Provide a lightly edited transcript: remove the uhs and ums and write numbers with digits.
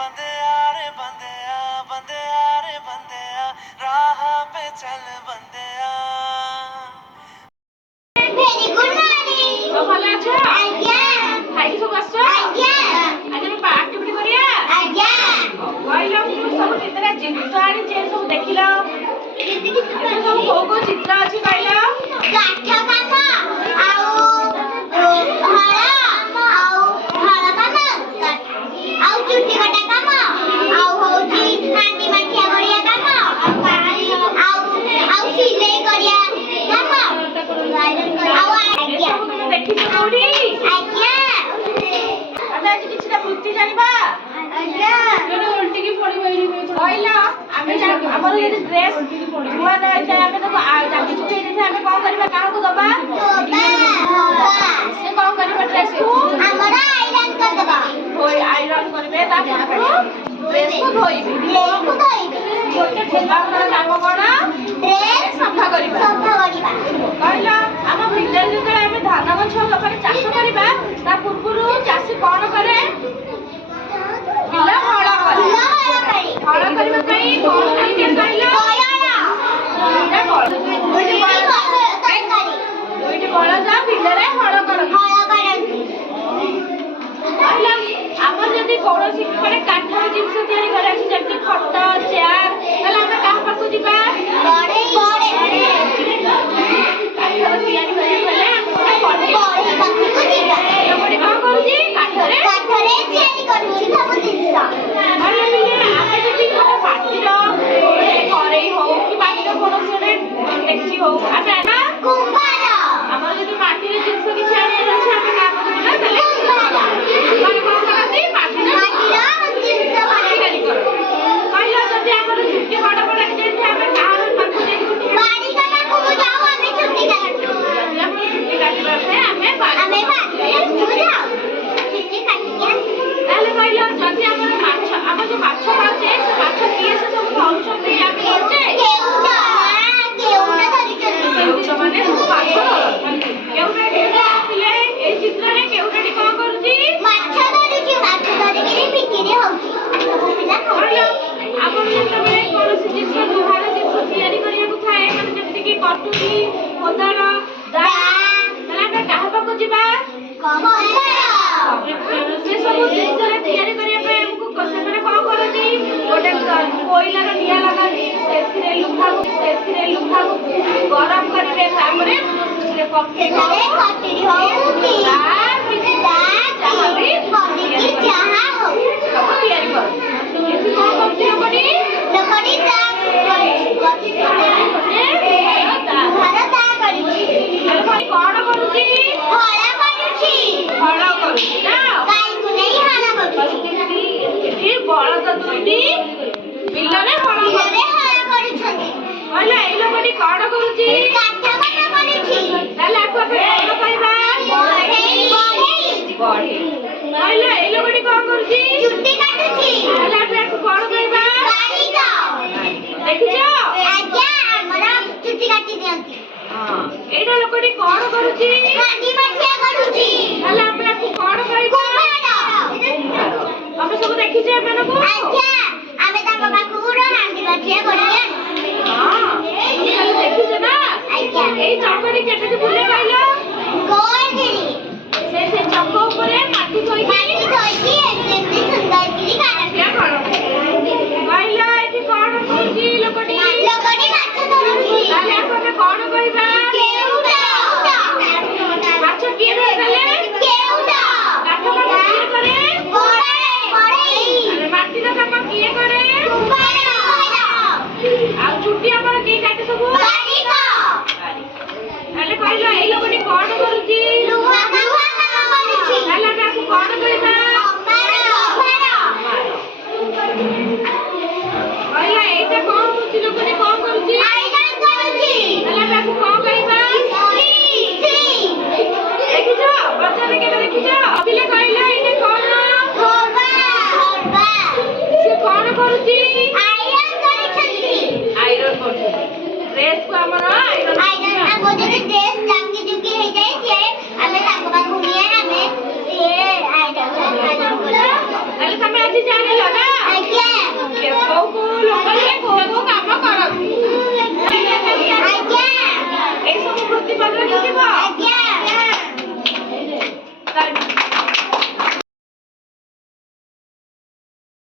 बंदेया रे बंदेया बंदेया रे बंदेया राह पे चल बंदेया। Very good morning. So ভালো আছো? আজ্ঞা। খাইকি সব আসছো? আজ্ঞা। আজ আমি আক্টিভিটি করিয়া? আজ্ঞা। কইলো মু সব ভিতরে চিত্র আনি যে সব দেখিলো। এতে সব কোন কোন চিত্র আছে কইলো? কাঠ কাঠ ଆଉ ହଳ ହଳ କାମ ଆଉ ଚୁଟି କଟା କାମ ଆଉ ହଉଛି ହାଣ୍ଡି ମାଠିଆ କରିବା କାମ ଆଉ ସିଲେଇ କରିବା କାମ ଆଉ ଆଜ୍ଞା ଏସବୁ ତମେ ଦେଖିଛ କୋଉଠି? ଆଜ୍ଞା ଆମେ ଆଜି କିଛିଟା ବୃତ୍ତି ଜାଣିବା। ଆଜ୍ଞା কইলো আমি আমার যদি ড্রেস নূয়া নয় আমি তো জাতি ছুটি দিতে আমি কোন করিবা কাহাকু দবা সে কোন করিবা ড্রেস কু আমরা আয়রন করবা ধোই আয়রন করবে তারপর ড্রেস কু ধোইবে গোটে ঠেলার কাম কোন ড্রেস সফা করিবা কইলো ଆମ ବିଲରେ ଯେତେବେଳେ ଆମେ ଧାନ ଗଛ ଉପରେ ଚାଷ କରିବା ତା ପୂର୍ବରୁ ଚାଷୀ କଣ କରେ ବିଲ ହଳ କରେ ହଳ କରିବା ପାଇଁ କଣ କରିବେ କହିଲ ଦୁଇଟି ବଳଦ ବିଲରେ ହଳ କରନ୍ତି। ଆମର ଯଦି କୌଣସି ମାନେ କାଠର ଜିନିଷ ତିଆରି କରିବା ଅଛି ଯେମିତି ଖଟ ଚେୟାର ତାହେଲେ ଆମେ କାହା ପାଖକୁ ଯିବା କାଠର ତିଆରି କରିବାକୁ ହେଲେ ଲୋକଟି କଣ କରୁଛି କାଠରେ ତିଆରି କରୁଛି ସବୁ ଜିନିଷ ଆମେ ଯଦି ଗୋଟେ ମାଟିର କରେଇ ହଉ କି ମାଟିର କୌଣସି ଗୋଟେ ଡେକ୍ଚି ହଉ ଆମେ କୁମ୍ଭାର ଆମର ଯଦି ମାଟିର ଜିନିଷ କିଛି ଆଣିବାର ଅଛି ଆମେ କାହା ପାଖକୁ ଯିବା ତାହେଲେ ସେମାନେ କଣ କରନ୍ତି ମାଟିର ଜିନିଷ ତିଆରି କରନ୍ତି। କହିଲ ଯଦି ଆମର ଚୁଟି ବଡ ବଡ ହେଇଯାଇଥାଏ ଆମେ କାହା ପାଖକୁ ଯାଇକି ଚୁଟି ବାଡ଼ି କାଟକୁ ଯାଉ ଆମେ ଚୁଟି କାଟୁ ଯଦି ଆମର ଚୁଟି କାଟିବା ଥାଏ ଆମେ ଆମେ ବାଡ଼ିକୁ ଯାଉ ଚୁଟି କାଟିକି ଆସୁ ତାହେଲେ କହିଲ ଯଦି ଆମର ମାଛ ଆମର ଯୋଉ ମାଛ ଖାଉଛେ ସେ ମାଛ କିଏ ସେ ସବୁ ଧରୁଛନ୍ତି ଆମେ ଧରୁଛେ କେଉଟ ଧରିଛନ୍ତି ମାନେ ସବୁ ମାଛ ଧରନ୍ତି। କେଉଁଟାଟି ଥିଲେ ଏଇ ଚିତ୍ରରେ କେଉଁଟାଟି କଣ କରୁଛି ମାଛ ଧରିକି ବିକ୍ରି ହଉଛି କହିଲ ଆମର ଯେତେବେଳେ କୌଣସି ଜିନିଷ ଲୁହାର ଜିନିଷ ତିଆରି କରିବାକୁ ଥାଏ ମାନେ ଯେମିତିକି କଟୁରୀ କୋଦାଳ ଦା ତାହେଲେ ଆମେ କାହା ପାଖକୁ ଯିବା ସେ ସବୁ ଜିନିଷରେ ତିଆରି କରିବା ପାଇଁ ଆମକୁ ସେମାନେ କଣ କରନ୍ତି ଗୋଟେ କୋଇଲାର ନିଆଁ ଲଗାନ୍ତି ସେଥିରେ ଲୁହାକୁ ଗରମ କରିବେ ତାପରେ ସେଥିରେ ସେଠାରେ କଟୁରୀ ହଉ ଯାହା ବି ଯାହା ହଉ ସବୁ ତିଆରି କରନ୍ତି। ଏଠି କଣ କରୁଛି ଲୋକଟି କଣ କରୁଛି ହଳ କରୁଛି ନା ଏଠି ବଳଦ ଦୁଇଟି ବିଲରେ ହଳ କରୁଛି। କହିଲା ଏଇ ଲୋକଟି କଣ କରୁଛି ତାହେଲେ ଆକୁ ଆମେ କଣ କହିବା ବଢେଇ। କହିଲା ଏଇ ଲୋକଟି କଣ କରୁଛି ତାହେଲେ ଆମେ ଆକୁ କଣ କହିବା ଦେଖିଛ ଏଇଟା ଲୋକଟି କଣ କରୁଛି ତାହେଲେ ଆମେ ଆକୁ କଣ କହିବା ତମେ ସବୁ ଦେଖିଛ ଏମାନଙ୍କୁ ଆମେ ତାଙ୍କ ପାଖକୁ ହାଣ୍ଡି ମାଠିଆ କରିକି ହଁ ତାହେଲେ ଦେଖିଛ ନା ଏଇ ଚକଟି କେମିତି ବୁଲେ କହିଲ ସେ ଚକ ଉପରେ ମାଟି ଥୋଇକି ମାଠିଆ କରନ୍ତି। କହିଲ ଏଠି କଣ କରୁଛି ଲୋକଟି ତାହେଲେ ଆକୁ ଆମେ କଣ କହିବା ମାଛ କିଏ ଧରିଦେଲେ କାଠ କାମ କିଏ କରେ ମାଟିର କାମ କିଏ କରେ ଆଉ ଚୁଟି ଆମର କିଏ କାଟେ ସବୁ ତାହେଲେ କହିଲ ଏଇ ଲୋକଟି କଣ କରୁଛି ତାହେଲେ ଆମେ ଆକୁ କଣ କହିବା କୋଉ କୋଉ ଲୋକମାନେ କୋଉ କୋଉ କାମ କରନ୍ତି ଏଇ ସବୁ ବୃତ୍ତି ପତ୍ର ଥିବ